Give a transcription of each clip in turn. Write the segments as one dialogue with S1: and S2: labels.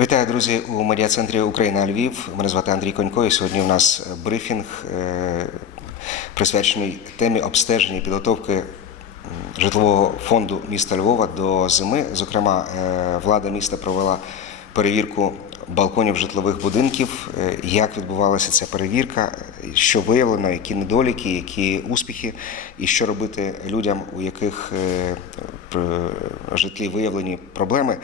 S1: Вітаю, друзі, у медіа-центрі Україна Львів. Мене звати Андрій Конько. І сьогодні у нас брифінг е, присвячений темі обстеження і підготовки житлового фонду міста Львова до зими. Зокрема, е, влада міста провела перевірку балконів житлових будинків. Е, Як відбувалася ця перевірка, що виявлено, які недоліки, які успіхи, і що робити людям, у яких е, житлі виявлені проблеми.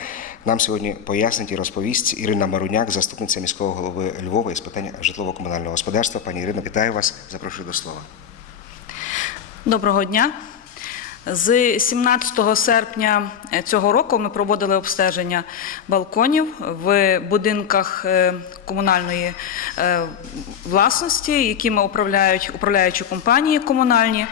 S1: Нам сьогодні пояснить і розповість Ірина Маруняк, заступниця міського голови Львова із питань житлово-комунального господарства. Пані Ірино, вітаю вас. Запрошую до слова.
S2: Доброго дня. З 17 серпня цього року ми проводили обстеження балконів в будинках е, комунальної е, власності, якими управляють управляючі компанії комунальні.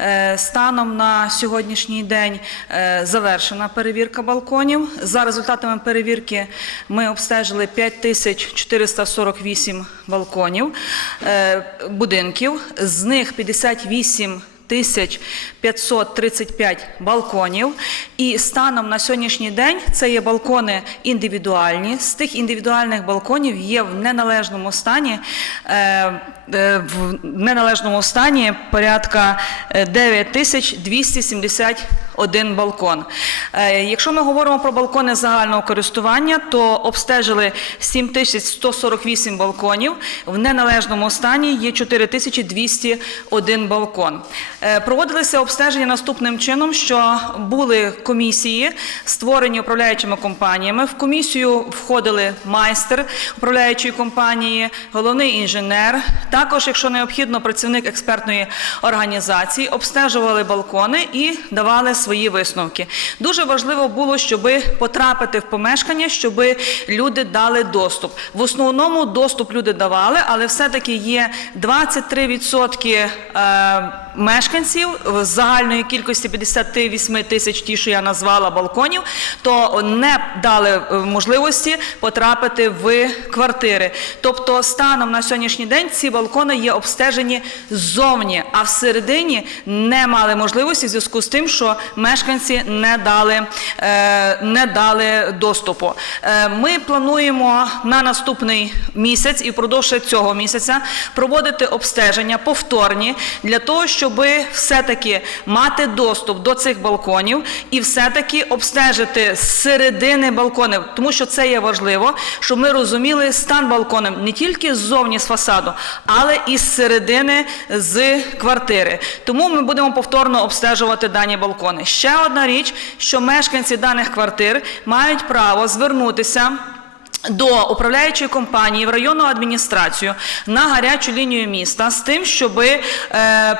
S2: Е, Станом на сьогоднішній день е, завершена перевірка балконів. За результатами перевірки ми обстежили 5448 балконів е, будинків, з них 58 тисяч 535 балконів. І станом на сьогоднішній день це є балкони індивідуальні. З тих індивідуальних балконів є в неналежному стані. Е, е, В неналежному стані порядка е, 9 тисяч 271 балкон. Е, Якщо ми говоримо про балкони загального користування, то обстежили 7148 балконів. В неналежному стані є 4201 балкон. Е, Проводилися обстеження наступним чином, що були комісії, створені управляючими компаніями. В комісію входили майстер управляючої компанії, головний інженер. Також, якщо необхідно, працівник експертної організації обстежували балкони і давали свої висновки. Дуже важливо було, щоб потрапити в помешкання, щоб люди дали доступ. В основному доступ люди давали, але все-таки є 23% е, мешканців з загальної кількості 58 тисяч, ті, що я назвала балконів, то не дали е, можливості потрапити в квартири. Тобто, станом на сьогоднішній день ці балкони є обстежені ззовні, а всередині не мали можливості в зв'язку з тим, що мешканці не дали, е, не дали доступу. Е, Ми плануємо на наступний місяць і впродовж цього місяця проводити обстеження повторні для того, щоб все-таки мати доступ до цих балконів і все-таки обстежити з середини балконів, тому що це є важливо, щоб ми розуміли стан балконів не тільки ззовні з фасаду, але і з середини з квартири. Тому ми будемо повторно обстежувати дані балкони. Ще одна річ, що мешканці даних квартир мають право звернутися. До управляючої компанії в районну адміністрацію на гарячу лінію міста з тим, щоб е,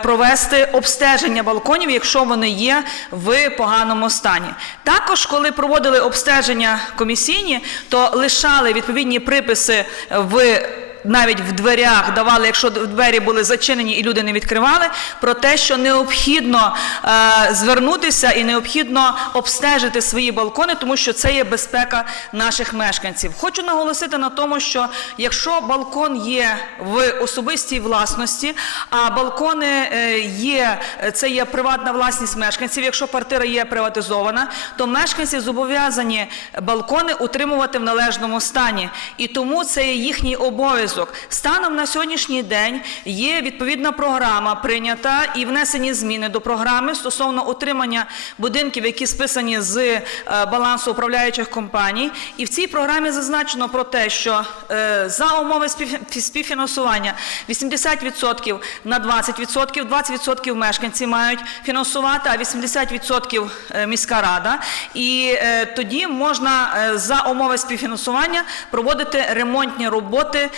S2: провести обстеження балконів, якщо вони є в поганому стані. Також, коли проводили обстеження комісійні, то лишали відповідні приписи в навіть в дверях давали, якщо двері були зачинені і люди не відкривали, про те, що необхідно е, звернутися і необхідно обстежити свої балкони, тому що це є безпека наших мешканців. Хочу наголосити на тому, що якщо балкон є в особистій власності, а балкони е, є, це є приватна власність мешканців, якщо квартира є приватизована, то мешканці зобов'язані балкони утримувати в належному стані. І тому це є їхній обов'язок. Станом на сьогоднішній день є відповідна програма прийнята і внесені зміни до програми стосовно утримання будинків, які списані з е, балансу управляючих компаній. І в цій програмі зазначено про те, що е, за умови спів- співфінансування 80% на 20%, 20% мешканці мають фінансувати, а 80% е, міська рада. І тоді можна за умови співфінансування проводити ремонтні роботи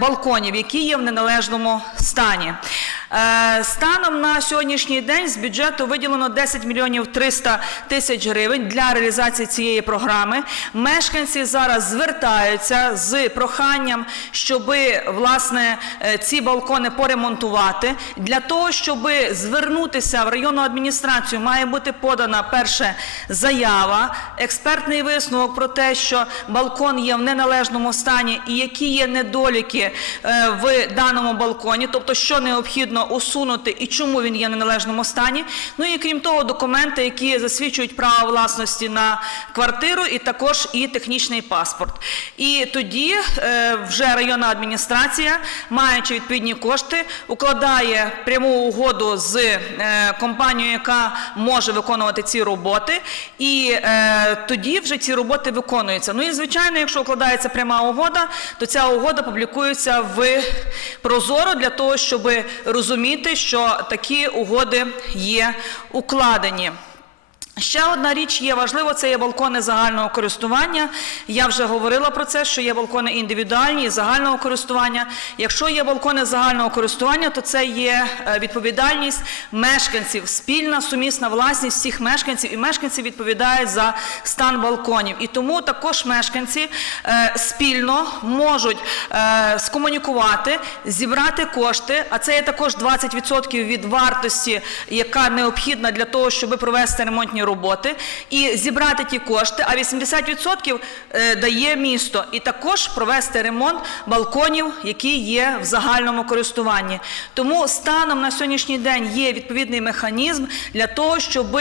S2: балконів, які є в неналежному стані. Е, Станом на сьогоднішній день з бюджету виділено 10 мільйонів 300 тисяч гривень для реалізації цієї програми. Мешканці зараз звертаються з проханням, щоб власне е, ці балкони поремонтувати. Для того, щоб звернутися в районну адміністрацію, має бути подана перше заява, експертний висновок про те, що балкон є в неналежному стані і які є недоліки недоліки е, в даному балконі, тобто що необхідно усунути і чому він є в неналежному стані. Ну і крім того, документи, які засвідчують право власності на квартиру, і також і технічний паспорт. І тоді е, вже районна адміністрація, маючи відповідні кошти, укладає пряму угоду з е, компанією, яка може виконувати ці роботи, і е, тоді вже ці роботи виконуються. Ну і звичайно, якщо укладається пряма угода, то ця угода публікується в Прозоро для того, щоб розуміти, що такі угоди є укладені. Ще одна річ є важлива, це є балкони загального користування. Я вже говорила про це, що є балкони індивідуальні і загального користування. Якщо є балкони загального користування, то це є е, відповідальність мешканців, спільна сумісна власність всіх мешканців, і мешканці відповідають за стан балконів. І тому також мешканці е, спільно можуть е, скомунікувати, зібрати кошти, а це є також 20% від вартості, яка необхідна для того, щоб провести ремонтні роботи, і зібрати ті кошти, а 80% е, дає місто, і також провести ремонт балконів, які є в загальному користуванні. Тому станом на сьогоднішній день є відповідний механізм для того, щоб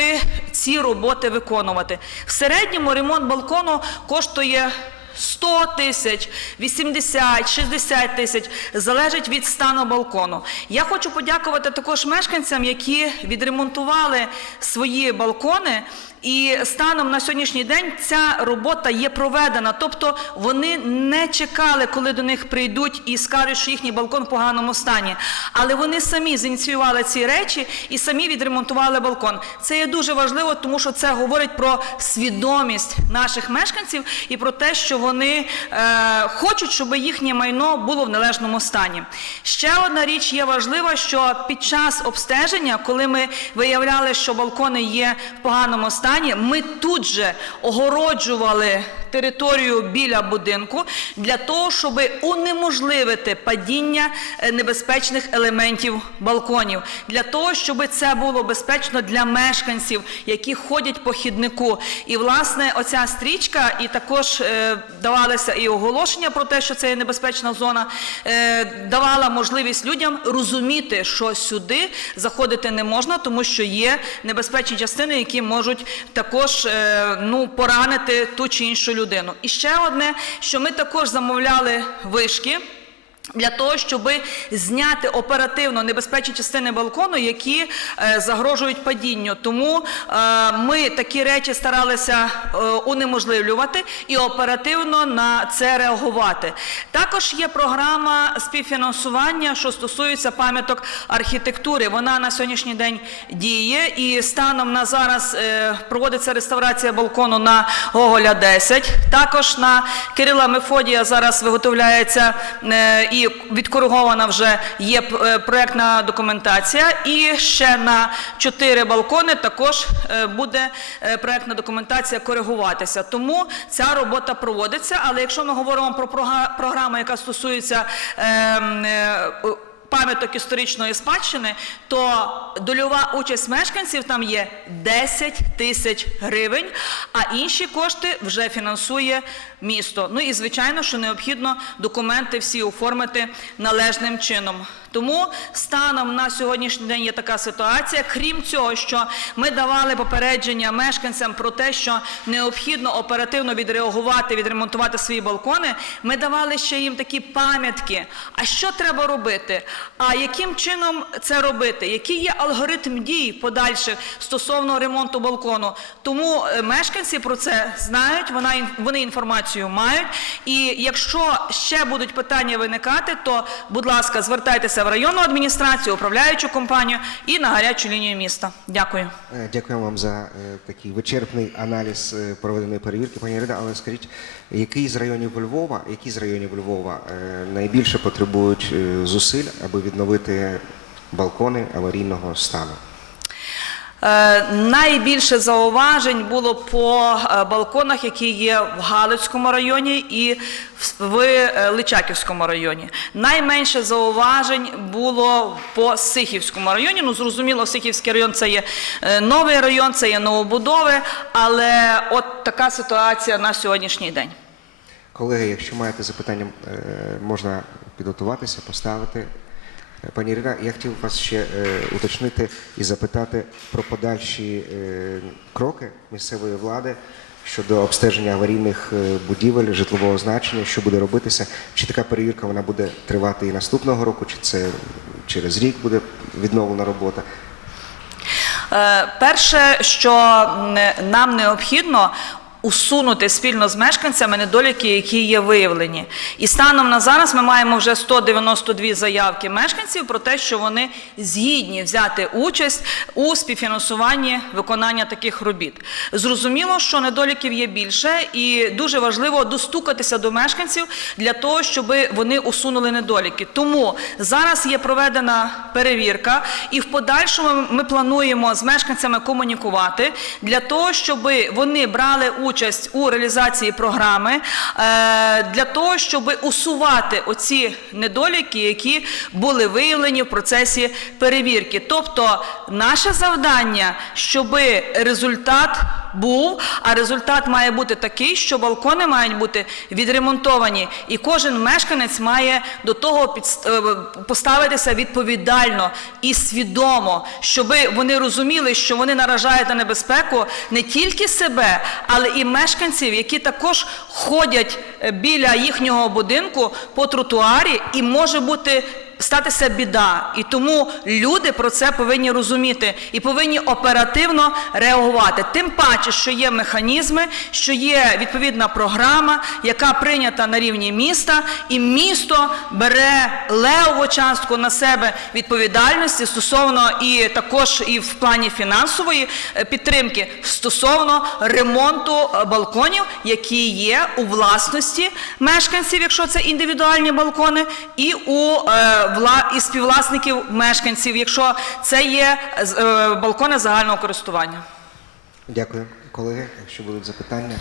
S2: ці роботи виконувати. В середньому ремонт балкону коштує 100 тисяч, 80, 60 тисяч, залежить від стану балкону. Я хочу подякувати також мешканцям, які відремонтували свої балкони. І станом на сьогоднішній день ця робота є проведена. Тобто вони не чекали, коли до них прийдуть і скажуть, що їхній балкон в поганому стані. Але вони самі зініціювали ці речі і самі відремонтували балкон. Це є дуже важливо, тому що це говорить про свідомість наших мешканців і про те, що вони е, хочуть, щоб їхнє майно було в належному стані. Ще одна річ є важлива, що під час обстеження, коли ми виявляли, що балкони є в поганому стані, ми тут же огороджували територію біля будинку для того, щоб унеможливити падіння е, небезпечних елементів балконів, для того, щоб це було безпечно для мешканців, які ходять по хіднику. І власне оця стрічка, і також е, давалося і оголошення про те, що це є небезпечна зона, е, давала можливість людям розуміти, що сюди заходити не можна, тому що є небезпечні частини, які можуть також е, ну, поранити ту чи іншу людину. І ще одне, що ми також замовляли вишки. Для того, щоб зняти оперативно небезпечні частини балкону, які е, загрожують падінню. Тому е, ми такі речі старалися е, унеможливлювати і оперативно на це реагувати. Також є програма співфінансування, що стосується пам'яток архітектури. Вона на сьогоднішній день діє, і станом на зараз проводиться реставрація балкону на Гоголя 10. Також на Кирила Мефодія зараз виготовляється е, відкоригована вже є проєктна проектна документація. І ще на чотири балкони також е, буде проєктна проектна документація коригуватися. Тому ця робота проводиться. Але якщо ми говоримо про програму, яка стосується ем, е, е, пам'яток історичної спадщини, то дольова участь мешканців там є 10 тисяч гривень, а інші кошти вже фінансує місто. Ну і звичайно, що необхідно документи всі оформити належним чином. Тому станом на сьогоднішній день є така ситуація. Крім цього, що ми давали попередження мешканцям про те, що необхідно оперативно відреагувати, відремонтувати свої балкони. Ми давали ще їм такі пам'ятки. А що треба робити? А яким чином це робити? Який є алгоритм дій подальших стосовно ремонту балкону? Тому е, мешканці про це знають, вона вони інформацію мають. І якщо ще будуть питання виникати, то будь ласка, звертайтеся в районну адміністрацію, управляючу компанію і на гарячу лінію міста. Дякую.
S1: Е, Дякую вам за е, такий вичерпний аналіз е, проведеної перевірки, пані Ірида. Але скажіть, який з районів Львова, які з районів Львова найбільше потребують зусиль, аби відновити балкони аварійного стану?
S2: Е, Найбільше зауважень було по е, балконах, які є в Галицькому районі і в- е, Личаківському районі. Найменше зауважень було по Сихівському районі. Ну, зрозуміло, Сихівський район це є новий район, це є новобудови, але от така ситуація на сьогоднішній день.
S1: Колеги, якщо маєте запитання, можна підготуватися, поставити. Пані Ірина, я хотів вас ще е, уточнити і запитати про подальші е, кроки місцевої влади щодо обстеження аварійних е, будівель житлового значення, що буде робитися. Чи така перевірка вона буде тривати і наступного року, чи це через рік буде відновлена робота?
S2: Перше, що нам необхідно. Усунути спільно з мешканцями недоліки, які є виявлені. І станом на зараз ми маємо вже 192 заявки мешканців про те, що вони згідні взяти участь у співфінансуванні виконання таких робіт. Зрозуміло, що недоліків є більше, і дуже важливо достукатися до мешканців для того, щоб вони усунули недоліки. Тому зараз є проведена перевірка, і в подальшому ми плануємо з мешканцями комунікувати для того, щоб вони брали участь у реалізації програми, е, для того, щоб усувати оці недоліки, які були виявлені в процесі перевірки. Тобто, наше завдання, щоб результат був, а результат має бути такий, що балкони мають бути відремонтовані, і кожен мешканець має до того е, поставитися відповідально і свідомо, щоб вони розуміли, що вони наражають на небезпеку не тільки себе, але і мешканців, які також ходять е, біля їхнього будинку по тротуарі, і може бути статися біда. І тому люди про це повинні розуміти і повинні оперативно реагувати. Тим паче, що є механізми, що є відповідна програма, яка прийнята на рівні міста, і місто бере левову частку на себе відповідальності стосовно і також і в плані фінансової е, підтримки стосовно ремонту е, балконів, які є у власності мешканців, якщо це індивідуальні балкони, і у е, і співвласників мешканців, якщо це є е, балкони загального користування.
S1: Дякую, колеги. Якщо будуть запитання.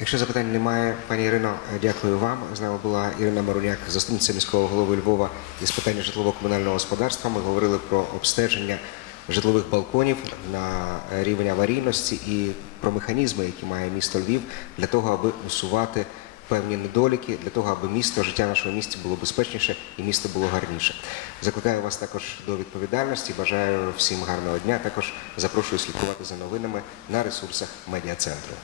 S1: Якщо запитань немає, пані Ірино, е, дякую вам. З нами була Ірина Маруняк, заступниця міського голови Львова із питання житлово-комунального господарства. Ми говорили про обстеження житлових балконів на рівень аварійності і про механізми, які має місто Львів для того, аби усувати певні недоліки, для того, аби місто, життя нашого міста було безпечніше і місто було гарніше. Закликаю вас також до відповідальності. Бажаю всім гарного дня. Також запрошую слідкувати за новинами на ресурсах медіа центру.